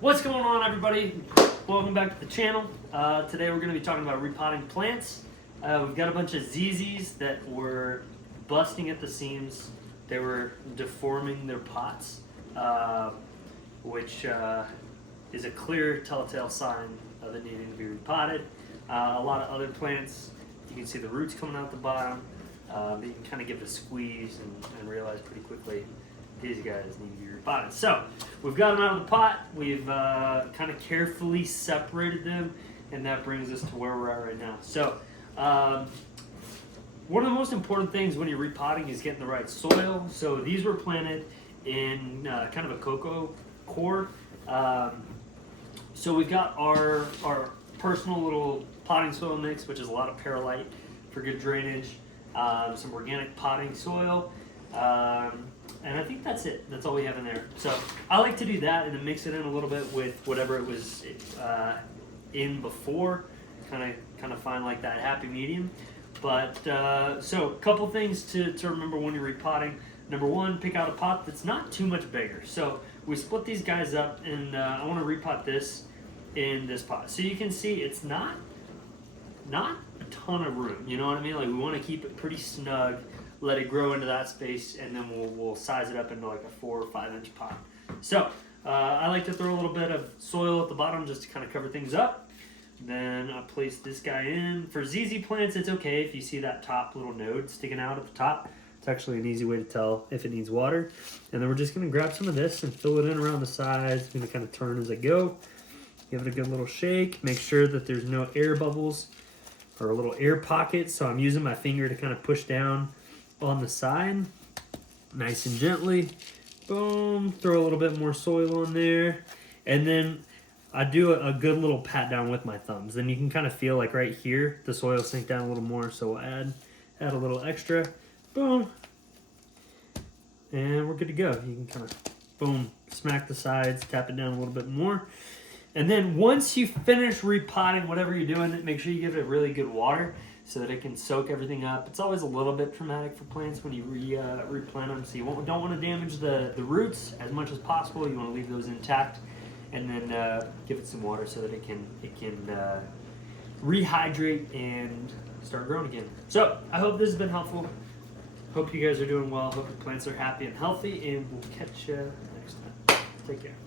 What's going on, everybody? Welcome back to the channel. Today we're going to be talking about repotting plants. We've got a bunch of ZZs that were busting at the seams. They were deforming their pots, which is a clear telltale sign of it needing to be repotted. A lot of other plants, you can see the roots coming out the bottom, but you can kind of give it a squeeze and realize pretty quickly these guys need to be repotted. So we've got them out of the pot. We've kind of carefully separated them, and that brings us to where we're at right now. So one of the most important things when you're repotting is getting the right soil. So these were planted in kind of a cocoa core. So we've got our personal little potting soil mix, which is a lot of perlite for good drainage, some organic potting soil, and I think that's it. That's all we have in there. So I like to do that and then mix it in a little bit with whatever it was in before, kind of find like that happy medium. But so a couple things to remember when you're repotting. Number one, pick out a pot that's not too much bigger. So we split these guys up, and I want to repot this in this pot. So you can see it's not a ton of room. You know what I mean? Like, we want to keep it pretty snug, let it grow into that space, and then we'll size it up into like a 4 or 5 inch pot. So I like to throw a little bit of soil at the bottom just to kind of cover things up. Then I place this guy in. For ZZ plants, it's okay if you see that top little node sticking out at the top. It's actually an easy way to tell if it needs water. And then we're just going to grab some of this and fill it in around the sides. I'm going to kind of turn as I go. Give it a good little shake. Make sure that there's no air bubbles or a little air pocket. So I'm using my finger to kind of push down on the side, nice and gently. Boom. Throw a little bit more soil on there, and then I do a good little pat down with my thumbs. Then you can kind of feel like right here the soil sink down a little more. So we'll add a little extra. Boom, and we're good to go. You can kind of boom, smack the sides, tap it down a little bit more. And then once you finish repotting whatever you're doing, make sure you give it really good water so that it can soak everything up. It's always a little bit traumatic for plants when you replant them, so you don't want to damage the roots as much as possible. You want to leave those intact, and then give it some water so that it can rehydrate and start growing again. So I hope this has been helpful. Hope you guys are doing well. Hope the plants are happy and healthy, and we'll catch you next time. Take care.